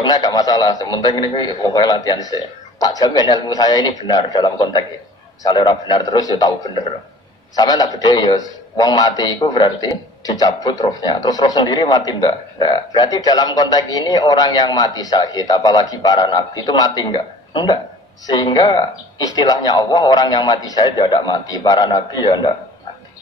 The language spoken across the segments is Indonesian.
Sebenarnya gak masalah, sementing ini pokoknya latihan saya. Tak jamin ilmu saya ini benar dalam konteks ini. Misalnya orang benar terus ya tahu benar. Sama tak beda ya, uang mati itu berarti dicabut rohnya. Terus roh sendiri mati enggak? Enggak. Berarti dalam konteks ini orang yang mati syahid, apalagi para nabi itu mati enggak? Enggak. Sehingga istilahnya Allah orang yang mati syahid ya enggak mati, para nabi ya enggak mati.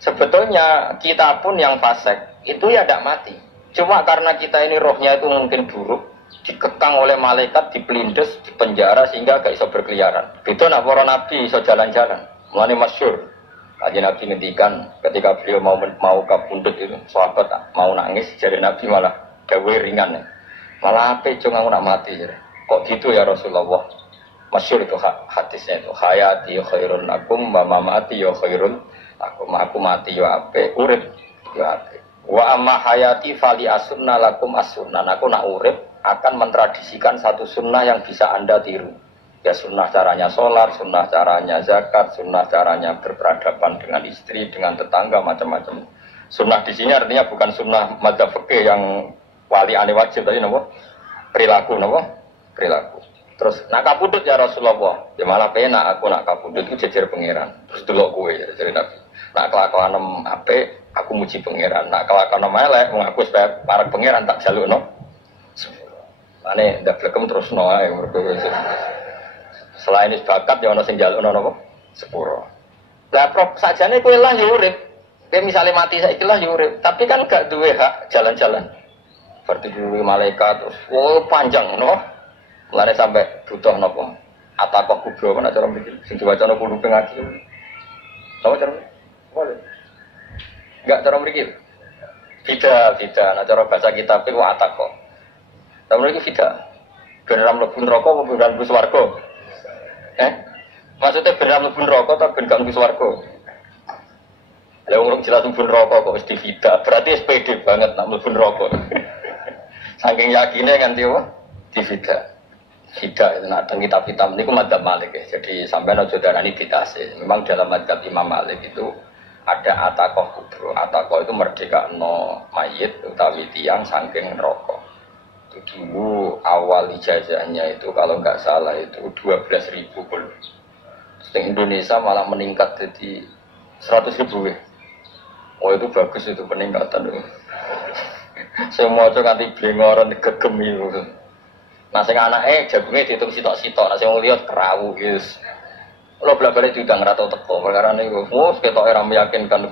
Sebetulnya kita pun yang fasik itu ya enggak mati. Cuma karena kita ini rohnya itu mungkin buruk, dikekang oleh malaikat, dipelindes, dipenjara sehingga gak bisa berkeliaran. Itu nak para nabi bisa jalan-jalan. Mulane masyhur. Kaji Nabi ngendikan ketika beliau mau kabundut itu, sahabat mau nangis, jadi Nabi malah gawe ringan. Malah apa cung aku nak mati. Jadi. Kok gitu ya Rasulullah? Masyhur itu hadisnya itu. Hayati khairun lakum, mamati ya khairun lakum. Aku mati ya ape, urip ya ape. Wa amma hayati fali asunna lakum asunna. Aku nak urip akan mentradisikan satu sunnah yang bisa Anda tiru. Ya sunnah caranya sholat, sunnah caranya zakat, sunnah caranya berperadaban dengan istri, dengan tetangga, macam-macam. Sunnah di sini artinya bukan sunnah madzhab fikih yang wali ane wajib tadi, nopo perilaku, nopo perilaku. Terus nak kabudut ya Rasulullah, ya malah pena aku nak kabudut itu jejer pangeran. Terus delok kowe ya jadi Nabi. Nak kelakuan apik, aku muji pangeran. Nak kelakuan elek, mengaku supaya para pangeran tak jalukno. Ane ndak blekem terus no ae mergo selain bakat ya ana sing njalukno napa? Sepuro. Lah prop sajane kowe lah ya urip. Kowe misale mati saiki lah ya urip, tapi kan gak duwe hak jalan-jalan. Berarti duwe malaikat terus panjang no. Mulane sampai butuh napa? Atakoh kubro ana cara mriki sing diwacana kudu ngaji. Tahu cara? Boleh. Enggak cara mriki. Bida, nah cara bahasa kitab iku atakoh. Tapi mriki bida. Beneran mlebu neraka apa beneran mlebu swarga? Maksudnya benar mlebu neraka atau ben gak mlebu swarga? Lah wong jelas mlebu neraka kok wis divida. Berarti SPD banget nak mlebu neraka. Saking yakine nganti apa? Divida. Vida itu nak teng kitab-kitab niku madzhab Malik ya. Jadi sampean aja darani bid'ah. Memang dalam madzhab Imam Malik itu ada atakoh kubro. Atakoh itu merdekakno mayit utawi tiyang saking neraka. Dulu awal ijazahnya itu kalau nggak salah itu 12.000 pun. Di Indonesia malah meningkat jadi 100.000 ya. Oh itu bagus itu peningkatan. Semua itu nanti blengoran gegem itu. Nah sing anake jagungnya dihitung sitok-sitok. Nah sing lihat kerawu guys. Lo balik diundang rata teko perkara niku. Oh ketok ora meyakinkan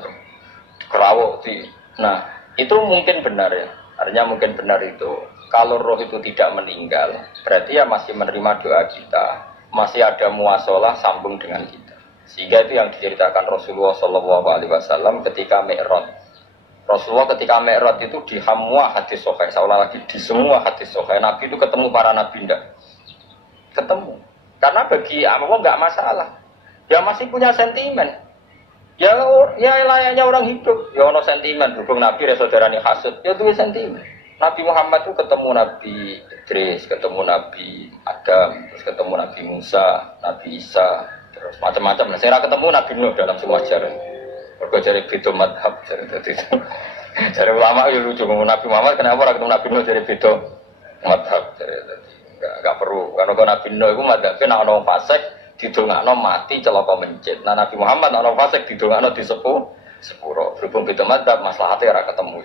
kerawu di. Nah itu mungkin benar ya. Artinya mungkin benar itu. Kalau roh itu tidak meninggal, berarti ya masih menerima doa kita, masih ada muasalah sambung dengan kita. Sehingga itu yang diceritakan Rasulullah SAW ketika Mi'raj. Rasulullah ketika Mi'raj itu di semua hadis sahih, seolah lagi di semua hadis sahih, Nabi itu ketemu para Nabi enggak? Ketemu. Karena bagi Allah enggak masalah. Dia masih punya sentimen. Ya layaknya orang hidup. Ya ono sentimen, berhubung Nabi saudarane hasud, ya itu sentimen. Nabi Muhammad itu ketemu Nabi Idris, ketemu Nabi Adam, terus ketemu Nabi Musa, Nabi Isa, terus macam-macam. Nah, saya ketemu Nabi Nuh dalam semua ajaran. Mergo jare beda madhab, jare ulama ya lucu ngomong Nabi Muhammad kenapa ora ketemu Nabi Nuh jare beda madhab. Enggak perlu. Karena Nabi Nuh itu madhabnya nek ana wong fasik didongakno mati celaka mencit. Nah Nabi Muhammad nek ana fasik didongakno disepuh sepuro, berhubung beda madzhab maslahatnya ora ketemu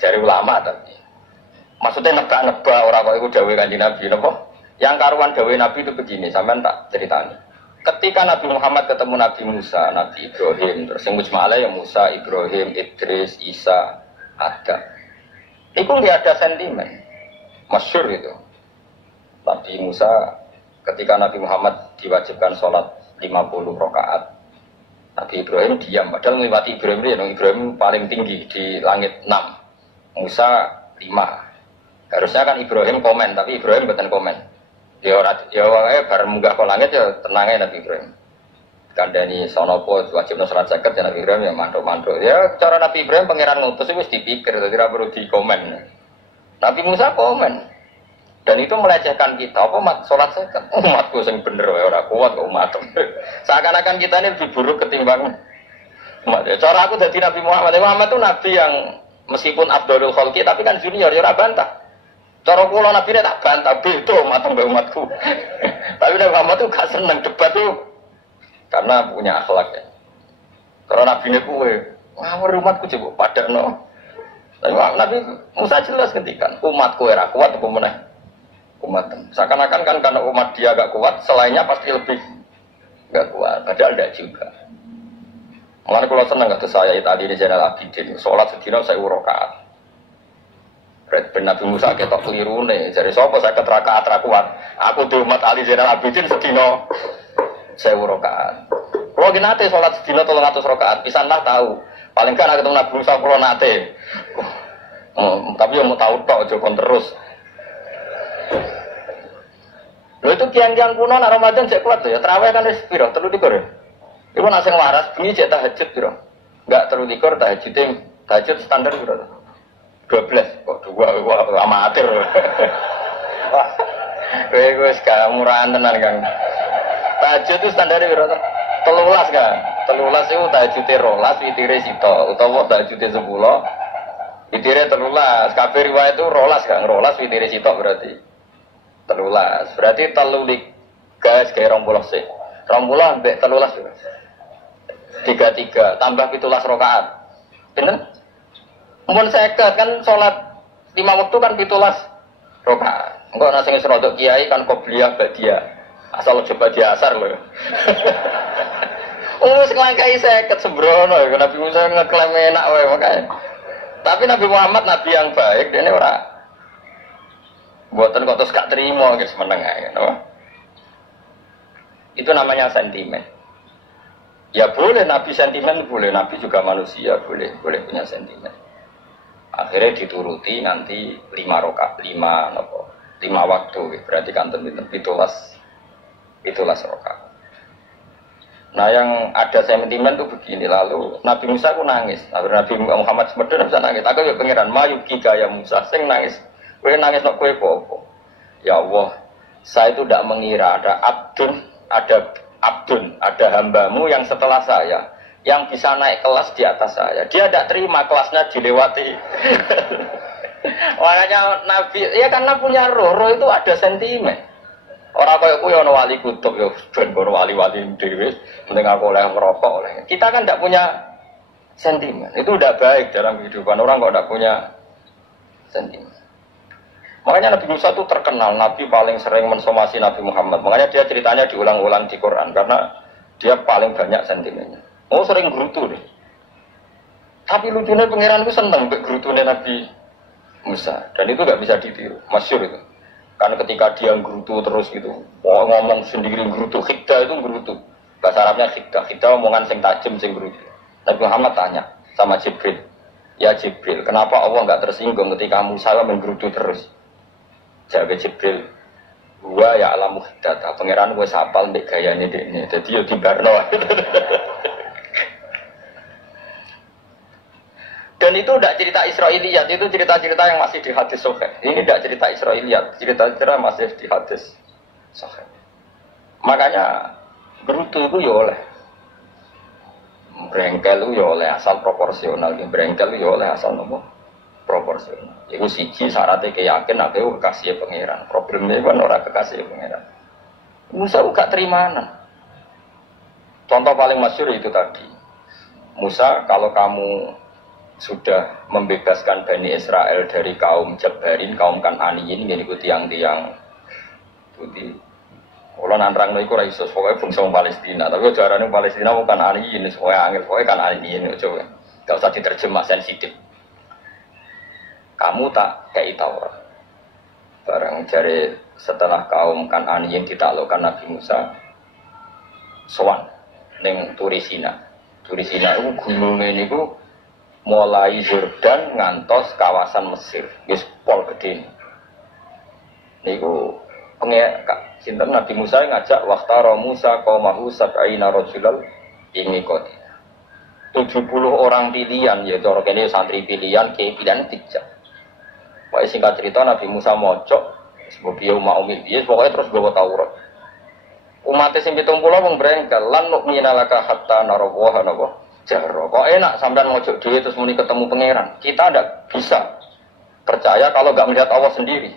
jari ulama tapi maksudnya nebak-nebak orang kok itu dawuh Kanjeng Nabi napa? Yang karuan dawuh Nabi itu begini, sampean tak ceritani. Ketika Nabi Muhammad ketemu Nabi Musa, Nabi Ibrahim, terus yang mujmalah ya Musa, Ibrahim, Idris, Isa, Adam. Itu nggak ada sentimen. Masyhur itu. Nabi Musa ketika Nabi Muhammad diwajibkan sholat 50 rakaat. Nabi Ibrahim diam, padahal melewati Ibrahim paling tinggi di langit 6, Musa 5. Harusnya kan Ibrahim komen, tapi Ibrahim bukan komen. Ya bareng munggah ke langit ya tenangnya Nabi Ibrahim. Kandani sonopo wajib sholat zakat ya Nabi Ibrahim ya mantuk-mantuk. Ya cara Nabi Ibrahim pangeran ngutus itu dipikir, jadi tidak perlu dikomen. Nabi Musa komen. Dan itu melecehkan kita, apa sholat zakat? Umatku yang bener, orang kuat kok umat. Seakan-akan kita ini lebih buruk ketimbang umat. Cara aku jadi Nabi Muhammad. Muhammad itu Nabi yang meskipun Abdul Khalqi, tapi kan junior, ya bantah. Cara kula Nabi tak bantah beda umat mbek umatku. Tapi Nabi Muhammad tuh gak seneng debat tuh karena punya akhlak ya. Karena Nabi ini kuwe ngawur umatku coba padakno. Nabi Musa jelas ketika umatku era kuat apa meneh umat. Seakan-akan kan karena umat dia agak kuat, selainnya pasti lebih enggak kuat. Padahal tidak juga. Mulane kula seneng kata saya tadi di Zainal Abidin, salat sedina 1000 rakaat. Ben Nabi Musa ketok kelirune, jare sapa saya rakaat ra kuat. Aku di umat Ali Zainal Abidin sedina 1000 rakaat. Kulo ki nate salat sedina 300 rakaat, pisanlah tahu. Paling kan ketemu Nabi Musa kulo nate. Tapi yang mau tahu tok aja kon terus. Lho itu kian-kian kuno nak Ramadan cek kuat tuh ya. Tarawih kan wis piro? 3 ya. Iku nak sing waras bengi cek tahajud piro? Enggak 3 tahajud standar piro? 12 kok 2 amatir. Wah. Kowe wis gak murahan tenan Kang. Tahajud itu standare piro to? 13 kan. 13 itu tahajude 12, witire sito utawa tahajude 10. Witire 13. Kabeh riwayat itu 12 kan. 12 witire sito berarti 13. Berarti 3 gawe 20 sih. 20 ambek 13. 33 tambah 17 rakaat. Bener? Mun seket kan sholat 5 waktu kan 17 rakaat. Engko ana sing rodok kiai kan qobliyah ba'diyah. Asal coba diasar lho. Oh sing langkai seket sembrono ya Nabi Musa ngeklaim enak wae makanya. Tapi Nabi Muhammad nabi yang baik dene ora mboten kok terus gak trimo guys meneng ae no? Itu namanya sentimen. Ya boleh Nabi sentimen boleh, Nabi juga manusia boleh punya sentimen. Akhirnya dituruti nanti 5 waktu berarti kan itulah rakaat. Nah yang ada sentimen itu begini, lalu Nabi Musa aku nangis, Nabi Muhammad sebenarnya bisa nangis. Aku ya pengiran mayuki gaya Musa sing nangis, kowe nangis nak kowe apa? Ya Allah, saya itu tidak mengira ada hambamu yang setelah saya yang bisa naik kelas di atas saya. Dia tidak terima kelasnya dilewati. Makanya Nabi, ya karena punya roh itu ada sentimen. Orang kaya kuwi ana wali kutub ya ben wali-wali dhewe, penting aku oleh ngerokok oleh. Kita kan tidak punya sentimen. Itu tidak baik dalam kehidupan orang kok tidak punya sentimen. Makanya Nabi Musa itu terkenal, Nabi paling sering mensomasi Nabi Muhammad. Makanya dia ceritanya diulang-ulang di Quran karena dia paling banyak sentimennya. Oh sering gerutu deh. Tapi lucunya pangeran itu seneng gerutune Nabi Musa dan itu nggak bisa ditiru, masyhur itu. Karena ketika dia gerutu terus gitu, ngomong sendiri gerutu, khiddah itu gerutu. Bahasa Arabnya khiddah omongan sing tajam sing gerutu. Nabi Muhammad tanya sama Jibril, ya Jibril, kenapa Allah nggak tersinggung ketika Musa menggerutu terus? Jawab Jibril, gua ya alamu khiddah, pangeran gue sapal ndek gayane dekne, jadi yo dibarno. Dan itu tidak cerita Israiliyat, itu cerita-cerita yang masih di hadis sahih. Ini tidak cerita Israiliyat, cerita-cerita masih di hadis sahih. Makanya gerutu itu ya oleh, brengkel itu ya oleh asal proporsional, brengkel itu ya oleh asal nomor proporsional. Itu siji syaratnya keyakin aku kekasih pangeran. Problemnya kan orang kekasih pangeran. Musa gak terimanan. Contoh paling masyhur itu tadi. Musa, kalau kamu sudah membebaskan Bani Israel dari kaum Jabarin, kaum Kan'aniyin, ini tiang-tiang putih. Kalau nantrang itu raiso, pokoknya bangsa Palestina. Tapi jarane Palestina bukan Kan'aniyin, pokoknya angel, pokoknya Kan'aniyin. Coba, gak usah diterjemah sensitif. Kamu tak kayak Taurat. Barang jari setelah kaum Kan'aniyin ditaklukkan Nabi Musa, sowan ning Turisina. Turisina itu gunungnya ini mulai Jordan ngantos kawasan Mesir, wis pol gede. Niku sinten Nabi Musa ngajak waqtara Musa qaumahu sab'ina rajulal imiqati. 70 orang pilihan ya cara kene santri pilihan ke pilihan 3. Pokoke singkat cerita Nabi Musa mojok sebab dia mau dia pokoknya terus bawa Taurat. Umat sing 70 wong brengkel lan nu'mina laka hatta narawaha napa. Jaro, kok enak sampean mojok dhewe terus muni ketemu pangeran. Kita tidak bisa percaya kalau nggak melihat Allah sendiri.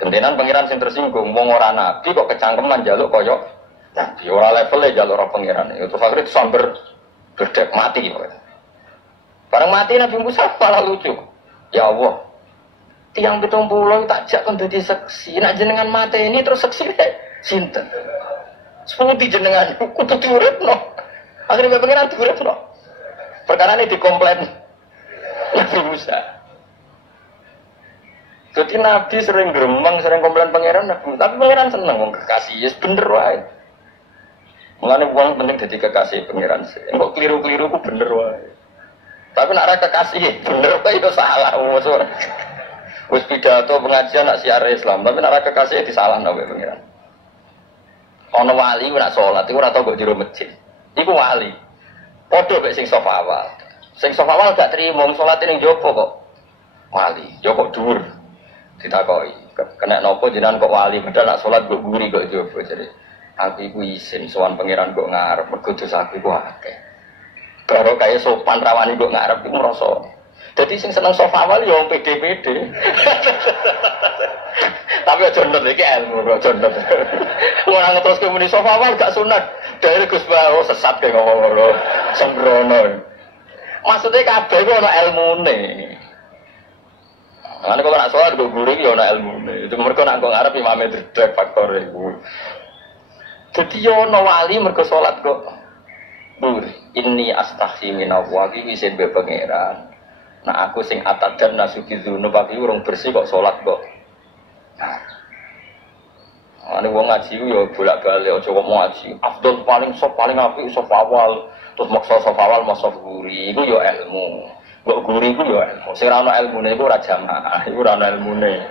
Gentenan pangeran sing tersinggung, wong ora nabi kok kecangkeman njaluk kaya nabi ora levele njaluk ora pangeran. Itu akhirnya disamber bledek mati. Barang mati Nabi Musa malah lucu. Ya Allah, tiang 70 tak jak kon dadi seksi. Nek jenengan mati ini terus seksi sinten? Sepundi jenengan kudu diuripno. Akhirnya pangeran diuripno. Perkara ini dikomplain Nabi Musa. Jadi Nabi sering gremeng, sering komplain pangeran Nabi Musa. Tapi pangeran seneng wong kekasih, yes bener wae. Mulane wong penting dadi kekasih pangeran. Engko keliru-keliru ku bener wae. Tapi nak ra kekasih bener wae yo salah. Wis pidato pengajian nak siar Islam, tapi nak ra kekasih disalahno wae pangeran. Ana wali nak salat iku ora tau kok jero masjid. Iku wali. Padha mek sing sofa awal. Sing sofa awal gak trimo salat ning jopo kok. Wali, yo kok dhuwur. Ditakoki, kena nopo jenengan kok wali padahal nak salat kok guri kok jopo jare. Aku iku isin sowan pangeran kok ngarep mergo dosa aku iku akeh. Karo kaya sopan rawani kok ngarep iku ngrasa. Dadi sing seneng sofa awal yo pede-pede. Tapi aja ndot iki ilmu kok aja ndot. Ora ngeterus ke muni sofa awal gak sunat. Dari Gus Bawo sesat ke ngomong ngono. Sembrono. Maksudnya kabeh ku ana ilmune. Ana kok ora salat kok guru iki ana ilmune. Itu mergo nek kok ngarep imame dredeg faktor iku. Dadi yo ana wali mergo salat kok. Bur, inni astaghfi minallah iki isin be pangeran. Nah aku sing atadan nasuki dzunub iki urung bersih kok salat kok. Ane wong ngaji ku ya bolak-balik aja kok ngaji. Afdal paling sop paling apik sop awal, terus maksa sop awal maksa guri iku ya ilmu. Kok guri iku ya ilmu. Sing ora ana ilmune iku ora jamaah, iku ora ana ilmune.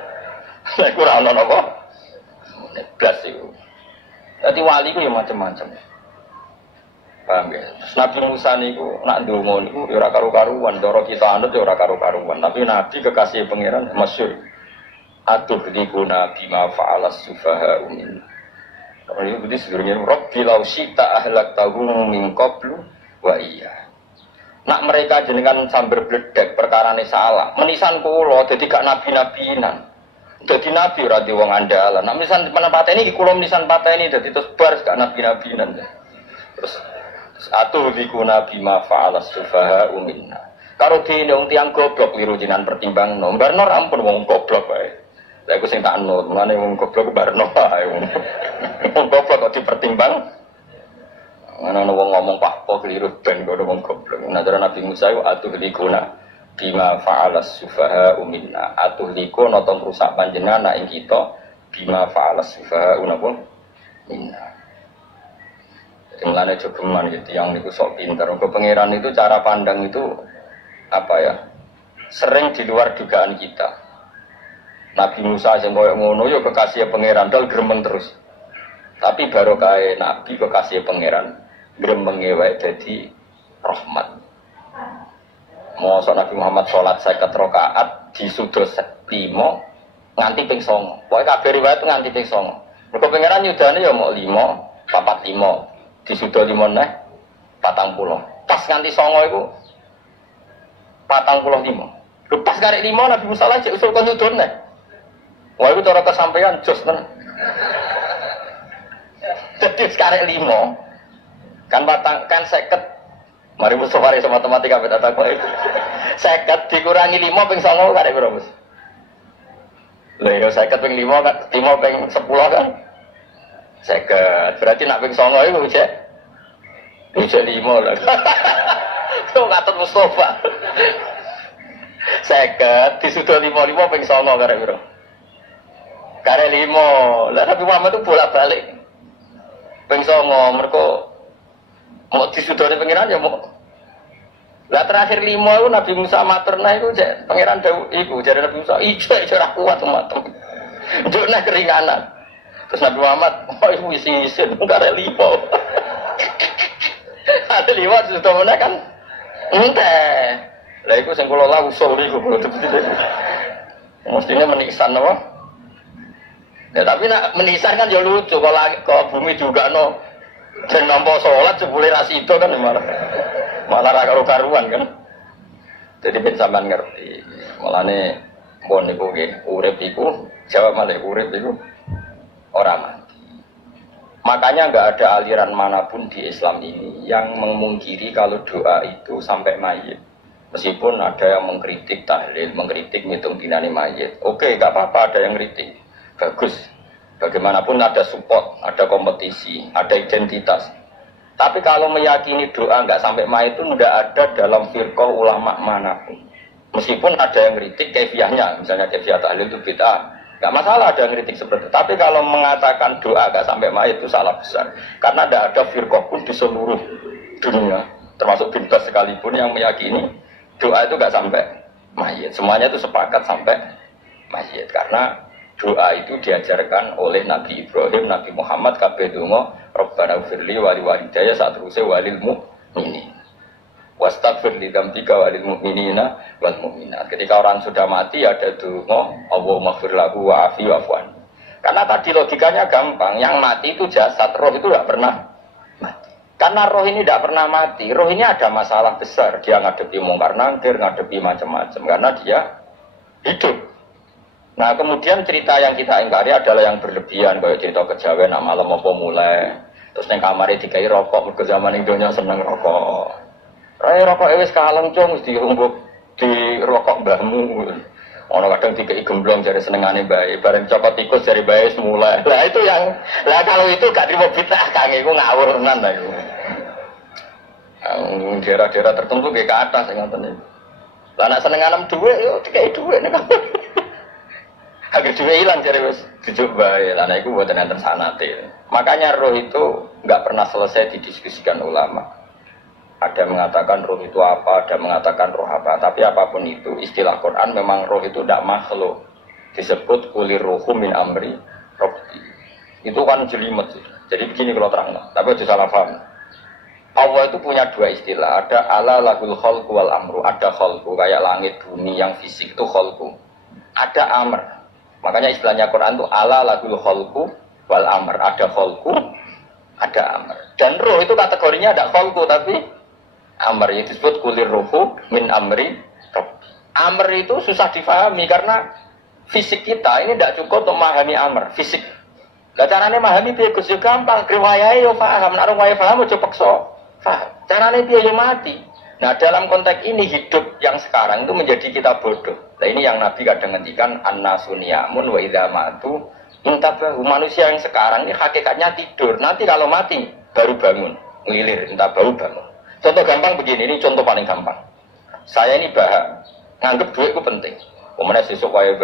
Nek ora ana napa? Blas iku. Dadi wali ku ya macam-macam. Paham ya? Nabi Musa niku nak ndonga niku ya ora karu-karuan, cara kita anut ya ora karu-karuan, tapi nabi kekasih pangeran masyhur. Atuh dikuna bima fa'alas sufaha umin. Kalau ini berarti sebenarnya Rabbi lau syi'ta ahlak tahum min qablu wa iya. Nak mereka jenengan sambar bledek perkarane salah. Menisan kula dadi gak nabi-nabinan. Dadi nabi ora di wong andalan. Nak menisan pateni iki kula menisan pateni dadi terus bar gak nabi-nabinan. Terus atuh dikuna bima fa'alas sufaha umin. Karo dene wong tiyang goblok liru jenengan pertimbangno. Barno ampun wong goblok wae. Lha iku sing tak anut, mulane wong goblok barno ae wong. Wong goblok kok dipertimbang. Ana wong ngomong pak po keliru ben kok wong goblok. Nazar Nabi Musa iku atuh likuna bima fa'alas sufaha minna. Atuh likuna to rusak panjenengan ing kita bima fa'alas sufaha unapun minna. Mulane jogeman gitu yang niku sok pinter. Kok pangeran itu cara pandang itu apa ya? Sering di luar dugaan kita. Nabi Musa sing koyo ngono ya kekasih pangeran dal gremeng terus. Tapi baru kae nabi kekasih pangeran gremenge wae dadi rahmat. Mosok Nabi Muhammad salat 50 rakaat disudo 5 nganti ping 9. Pokoke kabeh riwayat nganti ping 9. Mergo pangeran yudane ya mok 5, 45, disudo 5 neh 40. Pas nganti 9 iku 45. Lepas karek 5 Nabi Musa lagi usul kon yudone. Wah itu cara kesampaian jos tenan. Jadi sekarang 5 kan batang kan 50. Mari Mustafa sama matematika beta tak itu. 50 dikurangi 5 ping 9 karek piro, Mas? Lha yo 50 ping 5 kan 5 ping 10 kan. 50. Berarti nak ping 9 iku cek. Cek 5 lah. Kok ngatur Mustafa. 50 disudo 55 ping 9 karek piro? Karek 5. Lah Nabi Muhammad itu bolak-balik. Ping 9 mergo mau disudone pangeran ya mau. Lah terakhir 5 itu Nabi Musa maturna iku cek pangeran Daud iku jare Nabi Musa ijo ora kuat matur. Njukne keringanan. Terus Nabi Muhammad oh iku isin karek 5. Ada 5 sudah mana kan? Entah. Lah iku sing kula la usul iku kula dadi. Mestinya menisan apa? Ya tapi nak menisan kan ya lucu kalau bumi juga no dan nampak sholat sebule rasido kan malah karu-karuan kan. Jadi ben sampean ngerti. Malane Pun niku nggih, urip iku jawab malih urip iku ora mati. Makanya nggak ada aliran manapun di Islam ini yang memungkiri kalau doa itu sampai mayit. Meskipun ada yang mengkritik tahlil, mengkritik ngitung dinane mayit. Oke, nggak apa-apa ada yang kritik. Bagus. Bagaimanapun ada support, ada kompetisi, ada identitas. Tapi kalau meyakini doa nggak sampai mayit itu nggak ada dalam firqah ulama manapun. Meskipun ada yang kritik kefiahnya, misalnya kefiah tahlil itu bid'ah, nggak masalah ada yang kritik seperti itu. Tapi kalau mengatakan doa nggak sampai mayit itu salah besar, karena tidak ada firqah pun di seluruh dunia, termasuk bin Baz sekalipun yang meyakini doa itu nggak sampai mayit. Semuanya itu sepakat sampai mayit, karena doa itu diajarkan oleh Nabi Ibrahim, Nabi Muhammad, kabeh donga Rabbana firli wali walidayya saat terusé walil mu'minin. Wastaghfir li dzambika walil mu'minina wal mu'minat. Ketika orang sudah mati ada donga Allahumma ighfir lahu wa'afi wa'fu anhu. Karena tadi logikanya gampang, yang mati itu jasad, roh itu tidak pernah mati. Karena roh ini tidak pernah mati, roh ini ada masalah besar, dia ngadepi mungkar nangkir, ngadepi macam-macam karena dia hidup. Nah kemudian cerita yang kita ingkari adalah yang berlebihan, kayak cerita kejawen nak malam apa mulai, terus neng kamar dikai rokok, mergo zaman Indonesia seneng rokok. Rokok wis kaleng cung wis dirumbuk di rokok mbahmu. Ono kadang dikei gemblong jare senengane bae, bareng cokot tikus jare bae wis mulai. Lah itu yang kalau itu gak trimo bid'ah Kang iku ngawur tenan ta iku. Daerah-daerah tertentu nggih ke atas sing ngoten niku. Lah nek senenganem dhuwit yo dikei dhuwit nek. Agar dhuwit ilang jare wis dijuk bae. Lah nek iku mboten enten sanate. Makanya roh itu enggak pernah selesai didiskusikan ulama. Ada yang mengatakan roh itu apa, ada yang mengatakan roh apa. Tapi apapun itu, istilah Quran memang roh itu tidak makhluk. Disebut kulir ruhu min amri robbi. Itu kan jelimet sih. Jadi begini kalau terang, tapi itu salah paham. Allah itu punya dua istilah. Ada ala lahul khalqu wal amru. Ada khalqu, kayak langit, bumi yang fisik itu khalqu. Ada amr. Makanya istilahnya Quran itu ala lahul khalqu wal amr. Ada khalqu, ada amr. Dan roh itu kategorinya ada khalqu, tapi amr itu disebut kulir ruhu min amri rabbi. Amr itu susah difahami karena fisik kita ini tidak cukup untuk memahami amr fisik. Lah carane memahami piye Gus yo gampang, riwayahe yo paham, nek riwayah paham aja paksa paham. Carane piye yo mati. Nah, dalam konteks ini hidup yang sekarang itu menjadi kita bodoh. Nah, ini yang Nabi kadang ngendikan annasuniyamun wa idza matu intabahu. Manusia yang sekarang ini hakikatnya tidur. Nanti kalau mati baru bangun, ngelilir, entah baru bangun. Contoh gampang begini, ini contoh paling gampang. Saya ini nganggep duit itu penting. Kemudian sesuk bayar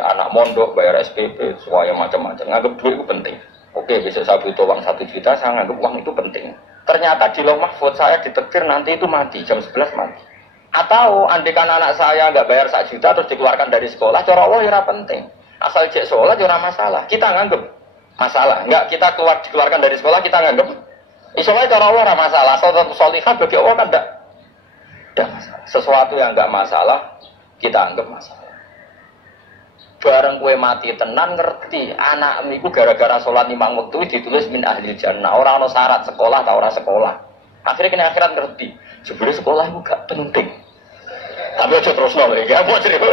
anak mondok, bayar SPP, supaya macam-macam. Nganggep duit itu penting. Oke, besok saya butuh uang 1 juta, saya nganggep uang itu penting. Ternyata di Lauh Mahfud saya ditektir nanti itu mati, jam 11 mati. Atau andekan anak saya nggak bayar 1 juta terus dikeluarkan dari sekolah, cara Allah ya penting. Asal cek sekolah ya masalah. Kita nganggep masalah. Nggak kita dikeluarkan dari sekolah, kita nganggep Istilahnya cara Allah tidak masalah, asal solihah bagi Allah kan tidak masalah. Sesuatu yang tidak masalah, kita anggap masalah. Bareng kue mati tenan ngerti, anak miku gara-gara sholat 5 waktu ditulis min ahli jannah. Orang ada syarat sekolah atau orang sekolah. Akhirnya kena akhirat ngerti, sebenarnya sekolah itu gak penting. Tapi aja terus nolak, ya mau cerita.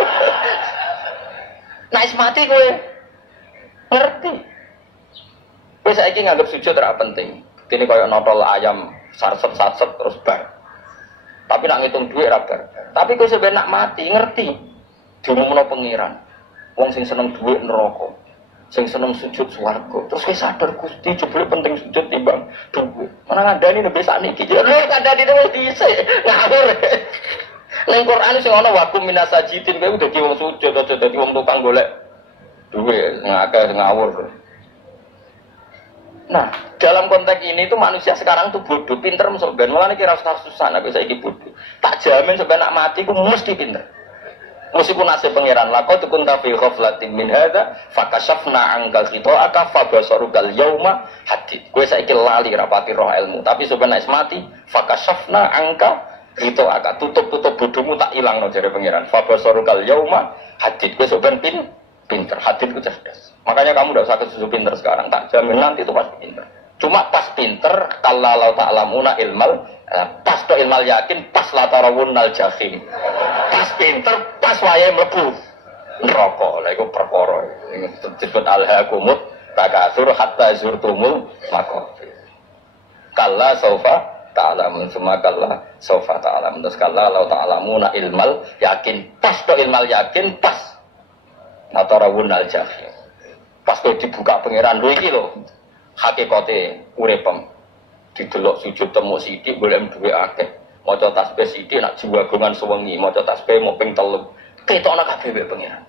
Nah mati kue ngerti. Kue saya ini nganggap sujud tidak penting. Ini kayak notol ayam sarset-sarset terus bar. Tapi nak ngitung duit rabar. Tapi kau sebenarnya nak mati ngerti. Diumumno pengiran. Wong sing seneng duit neraka. Sing seneng sujud swarga. Terus kowe sadar Gusti jebule penting sujud timbang duit. Mana ngandani nek besok niki. Lho kandhani wis dhisik. Ngawur. Ning Quran sing ana wakum minasajidin kowe dadi wong sujud aja dadi wong tukang golek duit. Ngakeh ngawur. Nah, dalam konteks ini itu manusia sekarang tuh bodoh, pinter sebenarnya. Malah kira susah, aku saya bodoh. Tak jamin sebenarnya nak mati, aku mesti pinter. Meskipun nasib pangeran lako tu kunta fi ghaflatin min hadza fakashafna angkal qita'aka fabasarukal yauma hadid. Gue saiki lali rapati roh ilmu, tapi sebenarnya mati fakashafna angka qita'aka tutup bodohmu tak ilang no jare pangeran. Fabasarukal yauma hadid. Gue sebenarnya pinter, hadid ku cerdas. Makanya kamu tidak usah kesusu pinter sekarang, tak jamin nanti itu pasti pinter. Cuma pas pinter, kalau ta'lamuna ilmal, pas to ilmal yakin, pas latarawunnal jahim. Pas pinter, pas wayai mlebu neraka. Lha iku perkara disebut alhaqumut takasur hatta zurtumul maqabir. Kalla saufa ta'lamun summa kalla saufa ta'lamun. Terus kalla law ta'lamuna ilmal yakin pas to ilmal yakin pas. Natarawun al-jahim. Pas to dibuka pangeran lho iki lho. Hakikate uripem. Didelok sujud temu sithik golek duwe akeh. Maca tasbih sithik nak jiwagongan sewengi, maca tasbih mau ping 3. Ketokna kabeh wae pangeran.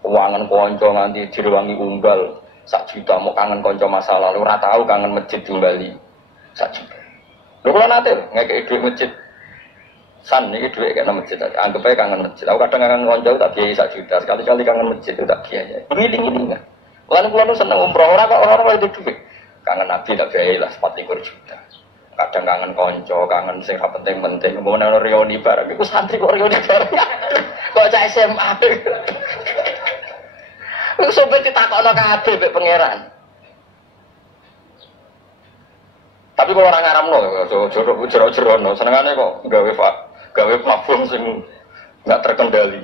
Keuangan kanca nganti direwangi unggal 1 juta mau kangen kanca masa lalu ora tau kangen masjid Bali 1 juta. Lho kula nate ngekeki dhuwit masjid. San iki dhuwit kena masjid. Anggap ae kangen masjid. Aku kadang kangen kanca tak biayai 1 juta. Sekali-kali kangen masjid tak biayai. Ngiling-ngiling. Lan kula nu seneng umroh ora kok ora itu dhuwit. Kangen Nabi tak biayai lah 24 juta. Kadang kangen kanca, kangen sing penting-penting. Mau nang reuni bareng iku santri kok reuni bareng. Kok cah SMA. Wis sampe ditakokno kabeh mek pangeran. Tapi kok ora ngaramno, jero-jerono. Senengane kok gawe mafhum sing enggak terkendali.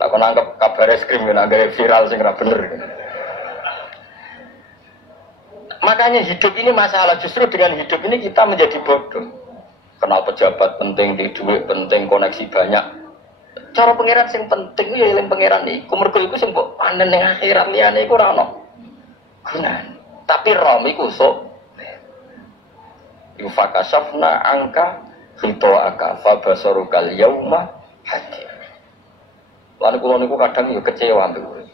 Tak kon nangkep kabar eskrim nek gawe viral sing ora bener. Makanya hidup ini masalah, justru dengan hidup ini kita menjadi bodoh. Kenal pejabat penting, di duit penting, koneksi banyak. Cara pangeran sing penting ya eling pangeran iku. Mergo iku sing mbok panen ning akhirat liyane iku ora ono gunane. Tapi rom iku sok yufakasafna angka fitoaka fabasarukal yauma hadir. Lan kula niku kadang ya kecewa ambek urip.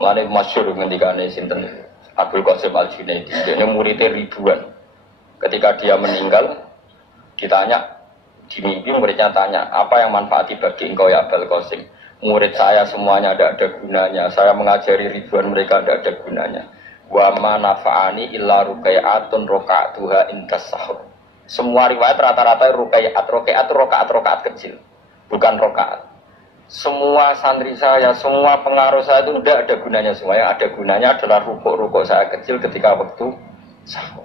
Mulane masyhur ngendikane sinten Abdul Qasim Al-Junaidi, dia muridnya ribuan. Ketika dia meninggal, ditanya di mimpi, muridnya tanya, apa yang manfaati bagi engkau ya Abdul Qasim? Murid saya semuanya tidak ada gunanya. Saya mengajari ribuan mereka tidak ada gunanya. Wa ma nafa'ani illa rukai'atun roka'atuha indas sahur. Semua riwayat rata-rata rukai'at rokaat kecil, bukan rokaat. Semua santri saya, semua pengaruh saya itu tidak ada gunanya semua. Yang ada gunanya adalah rukuk-rukuk saya kecil ketika waktu sahur.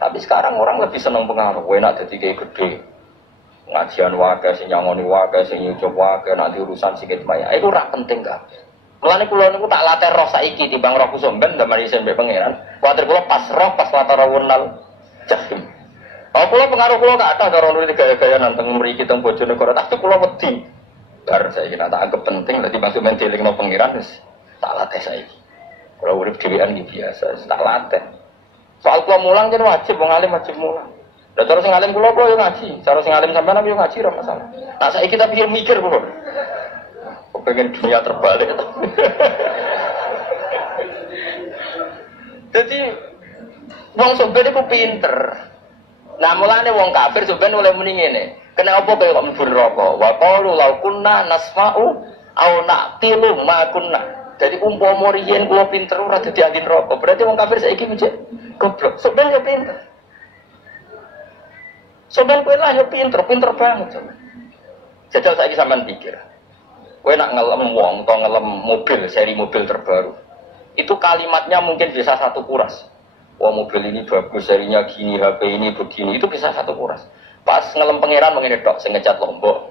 Tapi sekarang orang lebih senang pengaruh. Enak jadi kayak gede. Ngajian wakai, sing nyangoni wakai, sing nyucup wakai, nanti urusan sikit maya. Itu ora penting gak? Mulane kula niku tak latih roh saiki timbang roh kusumben ndamel isen mbek pangeran. Kuwatir kula pas roh pas latarawunal jahim. Kalau pulau pengaruh pulau gak ada kalau nulis gaya-gaya nanteng mriki teng Bojonegoro, tapi pulau wedi. Bar saya kira tak anggap penting, tadi maksud mendeling no pengiran, tak latih saya. Kalau urip dhewean iki biasa, tak latih. Soal pulau mulang jadi wajib, wong alim wajib mulang. Dan cara sing alim pulau yang ngaji, cara sing alim sampean aku ngaji ora masalah. Nah saya kita pikir mikir pulau. Pengen dunia terbalik. Jadi wong sobat itu pinter. Nah mulane wong kafir sebenarnya oleh muni ngene. Kena apa kaya kok mlebu neraka? Wa qalu law kunna nasma'u aw na'tilu ma kunna. Jadi umpama riyen kula pinter ora dadi ahli neraka. Berarti wong kafir saiki mujek goblok. Sebenarnya pinter. Sebenarnya kowe lah ya pinter banget. Jajal saiki sampean pikir. Kowe nak ngelem wong atau ngelem mobil, seri mobil terbaru. Itu kalimatnya mungkin bisa 1 kuras. Wah mobil ini bagus, serinya gini, HP ini begini, itu bisa 1 kuras. Pas ngelem pangeran mengenai dok, sing ngecat Lombok.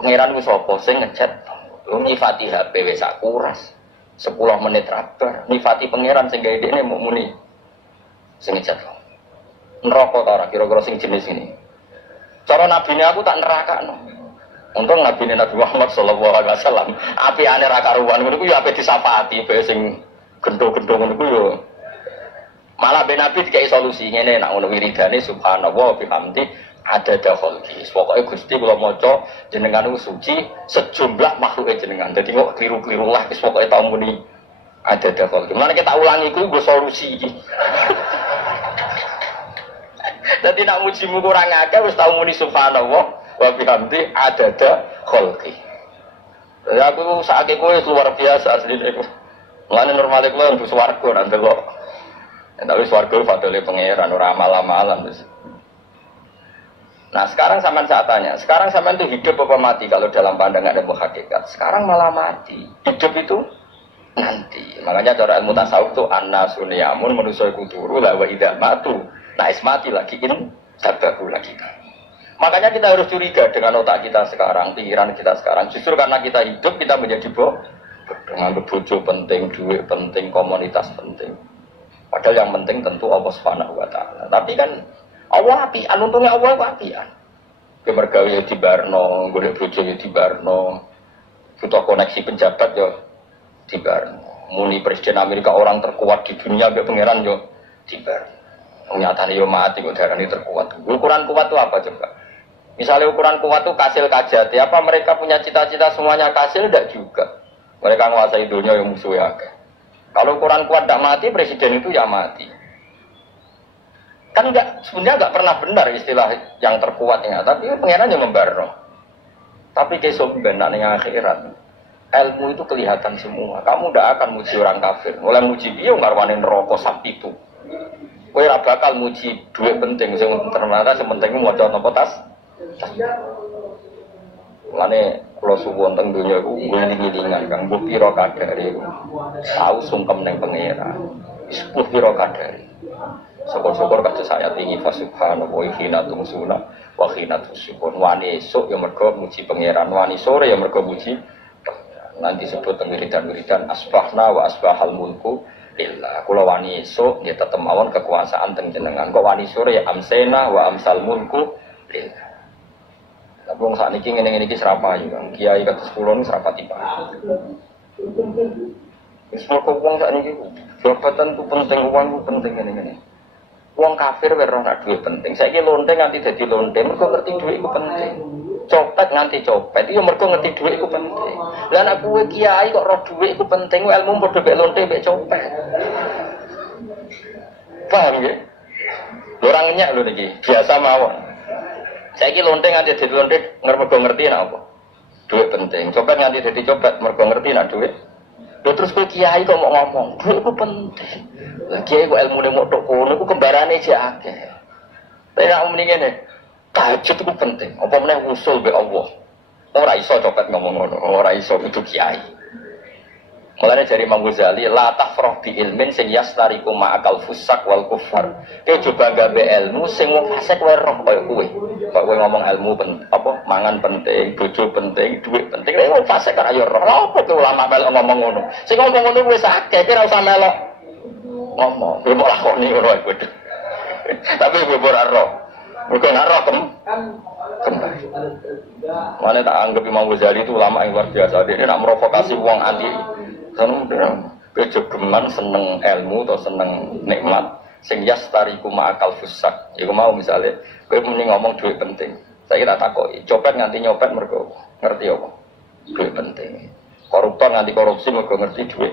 Pangeran ku sapa sing ngecat? Nyifati HP wis sak kuras. 10 menit rabar. Nyifati pangeran sing gawe dekne mau muni. Sing ngecat. Neraka ta ora kira-kira sing jenis ini. Cara nabine aku tak nerakakno. Untung nabine Nabi Muhammad sallallahu alaihi wasallam, apiane ra karuan ngono ku ya ape disapati bae sing gendho-gendho ngono ku yo. Malah ben Nabi dikai solusi ngene nek ngono wiridane subhanallah bihamdi ada khalqi. Pokoke Gusti kula maca jenengan suci sejumlah makhluke jenengan. Dadi kok kliru-kliru lah wis pokoke tau muni ada khalqi. Mulane kita ulangi iku nggo solusi iki. Dadi nek mujimu kurang akeh wis tau muni subhanallah wa bihamdi ada khalqi. Ya aku sakake kowe luar biasa asline iku. Mulane normale kula mlebu swarga nang delok. Tapi swarga fadole pangeran ora amal-amalan wis. Nah, sekarang sampean saat tanya, sekarang sampean itu hidup apa mati kalau dalam pandangan ilmu hakikat? Sekarang malah mati. Hidup itu nanti. Makanya cara ilmu tasawuf itu annasunyamun manusa iku turu la wa idza matu. Nah, is mati lagi in sababu lagi. Makanya kita harus curiga dengan otak kita sekarang, pikiran kita sekarang. Justru karena kita hidup, kita menjadi dengan bojo penting, duit penting, komunitas penting. Padahal yang penting tentu Allah Subhanahu wa taala. Tapi kan Allah apian, untungnya Allah apian. Kemergawe ya dibarno, golek bojo ya dibarno. Butuh koneksi pejabat ya dibarno. Muni presiden Amerika orang terkuat di dunia mbek pangeran yo dibarno. Nyatane yo mati kok darani terkuat. Ukuran kuat itu apa coba? Misalnya ukuran kuat itu kasil kajati, apa mereka punya cita-cita semuanya kasil? Tidak juga. Mereka menguasai dunia yang musuhnya. Kalau ukuran kuat tidak mati, presiden itu ya mati. Kan sebenarnya nggak pernah benar istilah yang terkuat ya, tapi pengiran yang membarno. Tapi kesok benar yang akhirat, ilmu itu kelihatan semua. Kamu tidak akan muji orang kafir. Mulai muji dia ngarwanin rokok sapi itu. Kowe ora bakal muji duit penting, sing ternyata sementing mau coba nopo tas. Lane kula suwun teng donya iku ngiling-ngilingan Kang mbok pira kadare tau sungkem ning pangeran. Wis pira kadare. Syukur-syukur kados saya tinggi fa subhanahu wa hina tumsuna wa hina tusybun. Wani esuk ya mergo muji pangeran, wani sore ya mergo muji pangeran. Nanti sebut teng wiridan-wiridan asbahna wa asbahal mulku lillah. Kula wani esuk nggih tetep mawon kekuasaan teng jenengan. Kok wani sore ya amsena wa amsal mulku lillah. Tapi wong sakniki ngene-ngene iki serapayu Kang. Kiai kados kula niku serapati Pak. Wis kok wong sakniki jabatan ku penting, uang ku penting ngene-ngene. Wong kafir ora ora duit penting. Saiki lonte nganti dadi lonte mergo ngerti duit ku penting. Copet nganti copet iki mergo ngerti duit ku penting. Lah nek kowe kiai kok roh duit ku penting, ilmu padha mek lonte mek copet. Paham nggih? Ora ngenyak lho niki, biasa mawon. Saiki lonte nganti dadi lonte mergo ngerti nek apa? Duit penting. Copet nganti dadi copet mergo ngerti nek duit. Lho terus kowe kiai kok mau ngomong, duit ku penting. Lah kiai kok ilmune mok tok kono iku kembarane jek akeh. Tapi nek muni ngene, tahajud ku penting. Apa meneh usul be Allah. Ora iso copet ngomong ngono, ora iso itu kiai. Mulane dari Imam Ghazali, la tafrah bi ilmin sing yastariku ma'akal fusak wal kufar. Kowe coba gawe ilmu sing wong fasik wae roh koyo kowe. Kok kowe ngomong ilmu apa mangan penting, bojo penting, duit penting. Wong fasik kan ayo roh. Lha apa kowe ulama melok ngomong ngono? Sing ngomong ngono wis akeh, ora usah melok ngomong. Kowe mok lakoni ngono wae bodho. Tapi kowe ora roh. Mergo nek roh kembali. Mana tak anggap Imam Ghazali itu ulama yang luar biasa. Dia nak merovokasi uang anti. Kejogeman seneng ilmu atau seneng nikmat sing yastariku ma'akal fusak. Iku mau misalnya kowe muni ngomong duit penting. Saya kira takoki, copet nganti nyopet mergo ngerti apa? Duit penting. Koruptor nganti korupsi mergo ngerti duit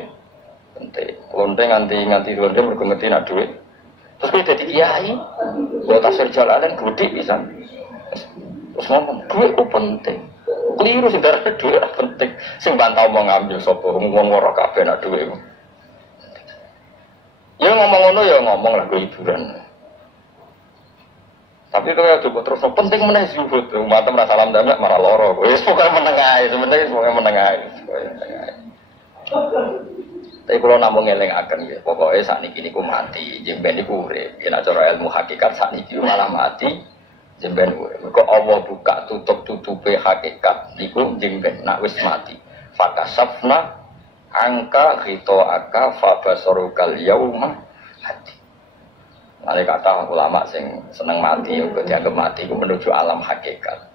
penting. Lonte nganti lonte mergo ngerti nak duit. Terus kowe dadi kiai, kok tafsir jalalan gede pisan. Terus ngomong duit ku penting. Keliru sing darane dhuwit ora penting. Sing bantah mau ngambil sapa wong ora kabeh nak dhuwit. Ya ngomong ngono ya ngomong lah hiburan. Tapi kalau coba terus penting meneh zuhud. Umat merasa salam damai marah loro. Wis pokoke meneng ae, sebenarnya pokoke meneng ae. Tapi kalau namung ngelingaken ya, pokoke sakniki niku mati, jemben niku urip. Yen cara ilmu hakikat sakniki malah mati. Jemben kok Allah buka tutup-tutupe hakikat niku jemben nak wis mati. Fakasafna angka aka fabasarukal yauma hati. Mane kata ulama sing seneng mati ya dianggap mati ku menuju alam hakikat.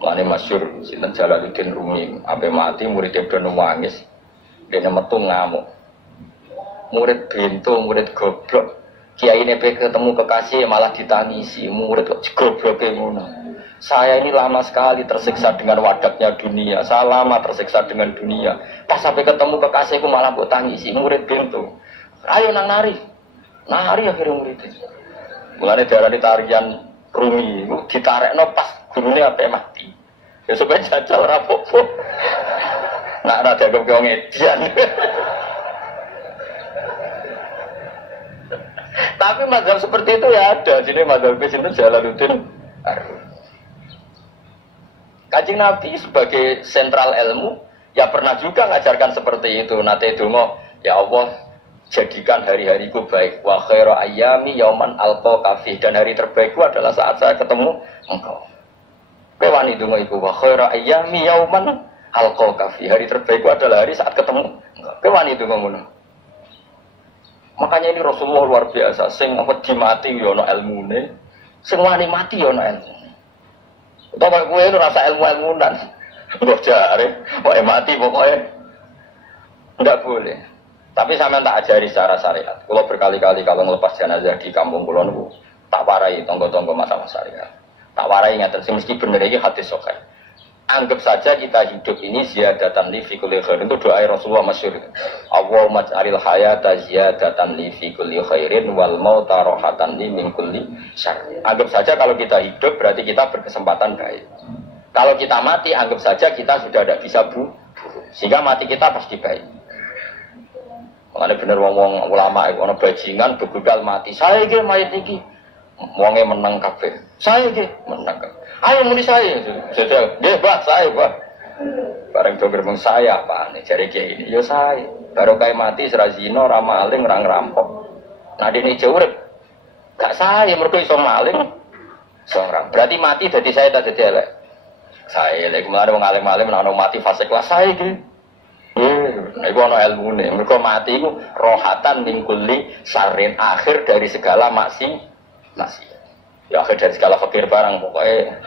Mane masyhur sinten Jalaluddin Rumi, ape mati murid do nangis. Dene metu ngamuk. Murid bento, murid goblok. Kiai nepe ketemu kekasih malah ditangisi, murid kok gobloke ngono. Saya ini lama sekali tersiksa dengan wadaknya dunia. Saya lama tersiksa dengan dunia. Pas sampai ketemu kekasihku malah kok tangisi, murid bento. Ayo nang nari. Nari akhirnya murid. Mulane diarani tarian Rumi, ditarekno pas gurune ape mati. Ya supaya jajal ora apa-apa. Nak ora dianggap wong edian. Tapi mazhab seperti itu ya ada. Jadi mazhab itu Jalaluddin Arumi. Kanjeng Nabi sebagai sentral ilmu ya pernah juga ngajarkan seperti itu. Nate donga, ya Allah jadikan hari-hariku baik. Wa khairu ayyami yauman alqa kafi, dan hari terbaikku adalah saat saya ketemu engkau. Kowe wani donga iku wa khairu ayyami yauman alqa fi. Hari terbaik adalah hari saat ketemu. Kowe wani donga ngono. Makanya ini Rasulullah luar biasa, sing wedi mati ya ana ilmune, sing wani mati ya ana ilmune. Utawa kowe ora rasa ilmu-ilmunan. Mbok jare, kok mati pokoknya enggak boleh. Tapi sampean tak ajari secara syariat. Kalau berkali-kali kalau ngelepas jenazah di kampung kula niku tak warai tangga-tangga masalah syariat. Tak warai ngaten sing mesti bener iki hadis sahih. Anggap saja kita hidup ini ziyadatan li fi kulli khairin. Itu doa Rasulullah masyhur. Allahumma ja'alil hayata ziyadatan li fi kulli khairin wal mauta rahatan li min kulli syarr. Anggap saja kalau kita hidup berarti kita berkesempatan baik. Kalau kita mati anggap saja kita sudah tidak bisa buruk. Sehingga mati kita pasti baik. Makanya bener wong ulama ono bajingan begugal mati. Saya iki mayit iki wonge menang kabeh. Saya iki menang kabeh. Ayo muni saya. Sudah, nggih, Pak, saya, Pak. Bareng do gerbang saya, Pak. Nek jare kiai ini, yo saya. Baru kae mati sira zina, ora maling, ora ngerampok. Nah dene urip. Gak saya mergo iso maling. Seorang. Berarti mati dadi saya tak dadi elek. Saya lek kemarin wong alim-alim ana mati fase kelas saya iki. Iku ana ilmune. Mergo mati iku rohatan min kulli syarrin, akhir dari segala maksiat. Ya akhir dari segala fakir barang pokoknya.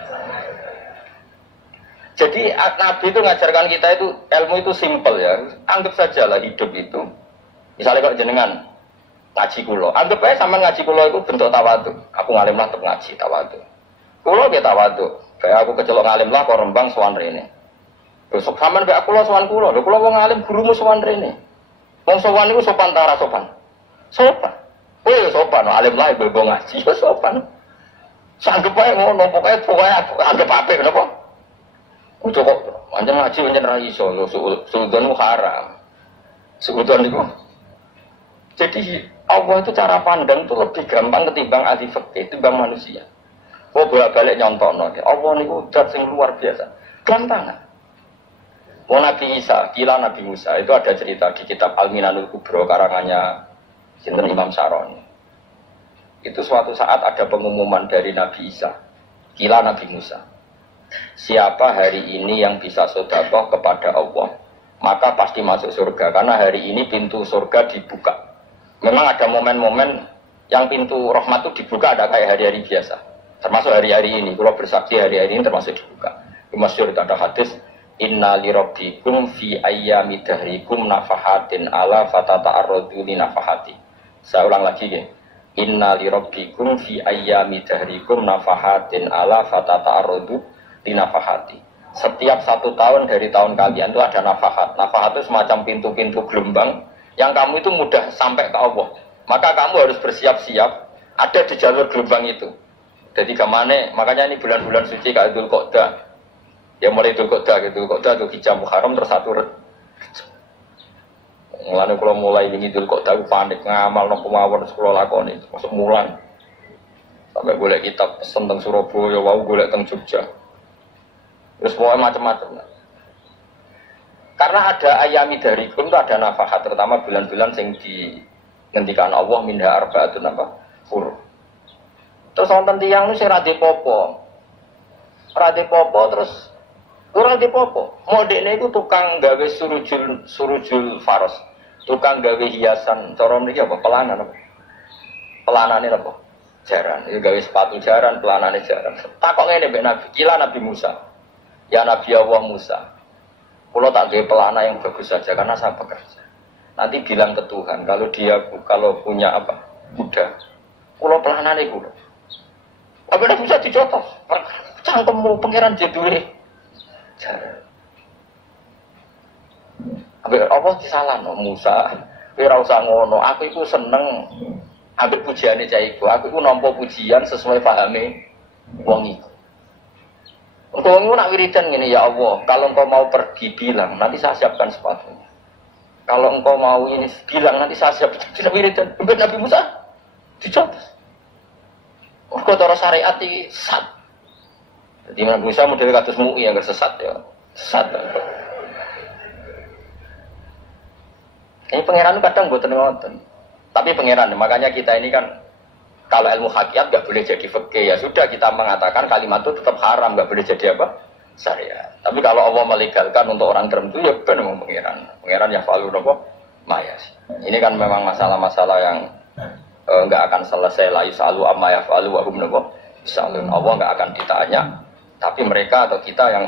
Jadi Nabi itu ngajarkan kita itu ilmu itu simpel ya. Anggap saja lah hidup itu. Misalnya kalau jenengan ngaji kulo, anggap aja sama ngaji kulo itu bentuk tawadhu. Aku ngalim lah tetap ngaji tawadhu. Kulo dia tawadhu. Kayak aku kecelok ngalim lah kok rembang sowan rene. Besok sampean kayak aku lo sowan kulo. Kulo wong ngalim gurumu sowan rene. Wong sowan itu sopan ta ora sopan? Sopan. Oh ya sopan, alim lah ibu ngaji ya sopan. Sanggep ae ngono, pokoknya anggap apik napa? Ojo kok pancen ngaji pancen ra iso, suudon haram. Suudon niku. Jadi Allah itu cara pandang itu lebih gampang ketimbang ahli fikih, ketimbang manusia. Oh bolak-balik nyontokno. Allah niku zat sing luar biasa. Gampang. Nabi Isa, kila Nabi Musa itu ada cerita di kitab Al-Minanul Kubro karangannya sinten Imam Saroni. Itu suatu saat ada pengumuman dari Nabi Isa, kila Nabi Musa. Siapa hari ini yang bisa sedekah kepada Allah, maka pasti masuk surga. Karena hari ini pintu surga dibuka. Memang ada momen-momen yang pintu rahmat itu dibuka, ada kayak hari-hari biasa. Termasuk hari-hari ini. Kalau bersaksi hari-hari ini termasuk dibuka. Masyhur ada hadis, Inna li rabbikum fi ayyami dahrikum nafahatin ala fatata'arradu li nafahati. Saya ulang lagi ya. Inna li rabbikum fi ayyami dahrikum nafahatin ala fatata'arradu li nafahati. Setiap 1 tahun dari tahun kalian itu ada nafahat. Nafahat itu semacam pintu-pintu gelombang yang kamu itu mudah sampai ke Allah. Maka kamu harus bersiap-siap ada di jalur gelombang itu. Jadi kemana? Makanya ini bulan-bulan suci kayak Dzulqa'dah. Ya mulai Dzulqa'dah gitu, Dzulqa'dah itu hijab Muharram terus satu. Mulane kalau mulai ini Dzulqa'dah aku panik ngamal nang kemawon sekolah lakoni, masuk mulan. Sampai golek kitab pesen teng Surabaya, wau golek teng Jogja. Terus pokoknya macam-macam. Karena ada ayami dari itu ada nafahat, terutama bulan-bulan yang dihentikan Allah minha arba'atun apa? Huruf. Terus wonten tiyang niku sing ra dipopo. Ora dipopo terus ora dipopo. Modene iku tukang gawe surujul faros. Tukang gawe hiasan, cara mriki apa? Pelanan apa? Pelanane apa? Jaran. Iku gawe sepatu jaran, pelanane jaran. Takok ngene mbek Nabi, kila Nabi Musa. Ya Nabi Allah Musa. Kalau tak gawe pelana yang bagus saja karena saya bekerja. Nanti bilang ke Tuhan kalau punya apa? Kuda. Kalau pelanane kuda. Apa Nabi Musa dicotos? Cangkemmu pangeran jedure. Jaran. Apa disalahno Musa? Kowe ora usah ngono. Aku iku seneng ambek pujiane cah iku. Aku iku nampa pujian sesuai pahame wong iku. Engkau nak wiridan gini, ya Allah, kalau engkau mau pergi bilang, nanti saya siapkan sepatunya. Kalau engkau mau ini bilang, nanti saya siapkan. Tidak wiridan. Sampai Nabi Musa dicoba. Engkau taruh syariat ini sesat. Jadi Nabi Musa model kados MUI yang sesat ya. Sesat. Ini pangeran kadang buatan ngoten. Tapi pangeran, makanya kita ini kan Kalau ilmu hakikat nggak boleh jadi fikih, ya sudah kita mengatakan kalimat itu tetap haram, nggak boleh jadi apa? Syariat. Tapi kalau Allah melegalkan untuk orang tertentu, ya benar memang pangeran ya falu nopo mayas. Ini kan memang masalah-masalah yang nggak akan selesai lah. Yusalu amma ya falu wahum nopo. Yusalun Allah nggak akan ditanya, tapi mereka atau kita yang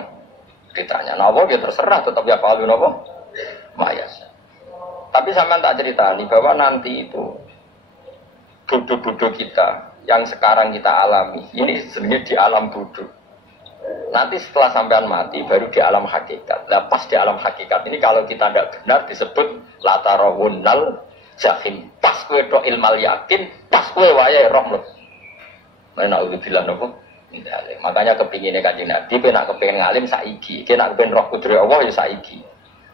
ditanya. Nah Allah dia terserah tetap ya falu nopo mayas. Tapi sampean tak cerita nih bahwa nanti itu bodoh-bodoh kita yang sekarang kita alami ini sebenarnya di alam bodoh. Nanti setelah sampean mati baru di alam hakikat. Nah pas di alam hakikat ini kalau kita tidak benar disebut latarawunnal jahim. Pas kue do ilmal yakin, pas kue wayai roh. Mana udah bilang aku. Makanya kepinginnya kanjeng Nabi, nak kepingin ngalim saiki, nak kepingin roh kudri Allah ya saiki.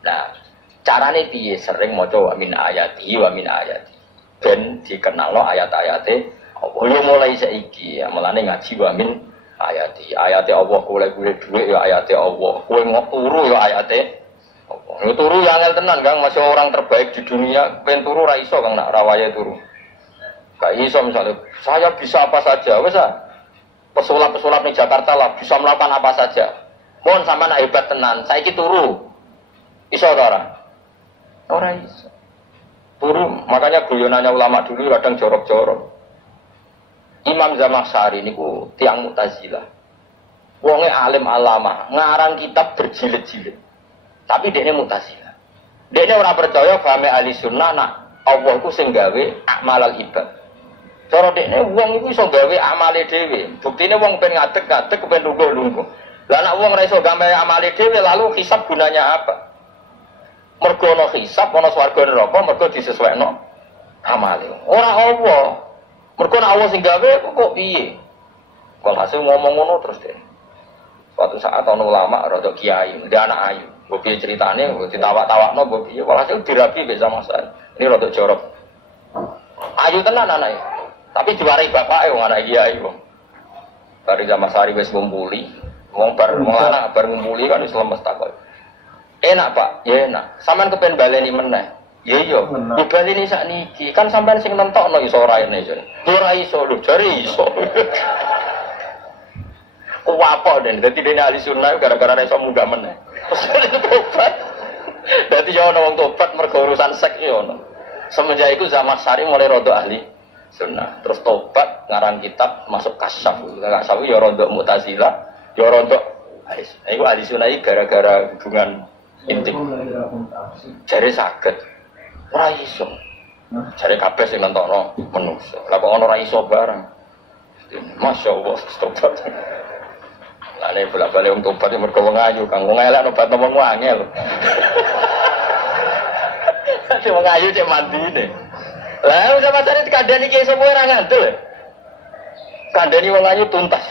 Nah caranya piye sering maca wa min ayati wa min ayati. Ben dikenalno ayat-ayate Allah. Yo mulai saiki ya, mulane ngaji wa min ayati. Ayate Allah golek duit ya ayate Allah. Kowe turu ya ayate Allah. Yo turu ya angel tenan Kang, masih orang terbaik di dunia, ben turu ra iso Kang nak rawaye turu. Gak iso misalnya saya bisa apa saja, wis ah. Pesulap-pesulap di Jakarta lah bisa melakukan apa saja. Mohon sama nak hebat tenan, saiki turu. Iso ta ora? Ora iso. Turu, makanya guyonannya ulama dulu kadang jorok-jorok. Imam Zamakhsyari niku tiang Mu'tazilah. Wonge alim alama, ngarang kitab berjilid-jilid. Tapi dekne Mu'tazilah. Dekne ora percaya fahame ahli sunnah nak Allah iku sing gawe amalal ibad. Cara dekne wong iku iso gawe amale dhewe. Buktine wong pengen ngadeg-ngadeg pengen lungguh-lungguh. Lah nek wong ora iso gawe amale dhewe lalu hisab gunanya apa? Mergo ana hisab ana swarga neraka mergo disesuaikno amale. Ora Allah. Mergo nek Allah sing gawe kok piye? Kok hasil ngomong ngono terus deh. Suatu saat ana ulama rada kiai, ndek anak ayu. Mbok piye critane, mbok ditawak-tawakno mbok piye. Walhasil dirabi mbek sama saya. Ini rada jorok. Ayu tenan anake. Tapi diwarai bapake wong anak kiai wong. Bari zaman sari wis ngumpuli. Wong bar anak bar ngumpuli kan wis lemes takok. Enak Pak, ya enak. Sampean kepen baleni meneh. Ya iya, baleni sakniki. Kan sampean sing nentokno iso ora ene jan. Ora iso lho, jare iso. Kuwapok den, dadi dene ahli sunnah gara-gara iso munggah meneh. Tobat. Dadi yo ana wong tobat mergo urusan seks yo ono. Semenjak iku Zamakhsyari mulai rada ahli sunnah. Terus tobat ngarang kitab masuk kasyaf. Kasyaf yo rada Mu'tazilah, yo rada iku ahli sunnah gara-gara hubungan intim. Jare saged. Ora iso. Jare kabeh sing nentokno menungso. Lah kok ana ora iso barang. Masyaallah tobat. Lah nek bolak-balik wong tobat mergo wong ayu, Kang wong elek obat wong angel. Sing wong ayu cek mandine. Lah udah macane dikandani ki semua ora ngandel. Kandani wong ayu tuntas.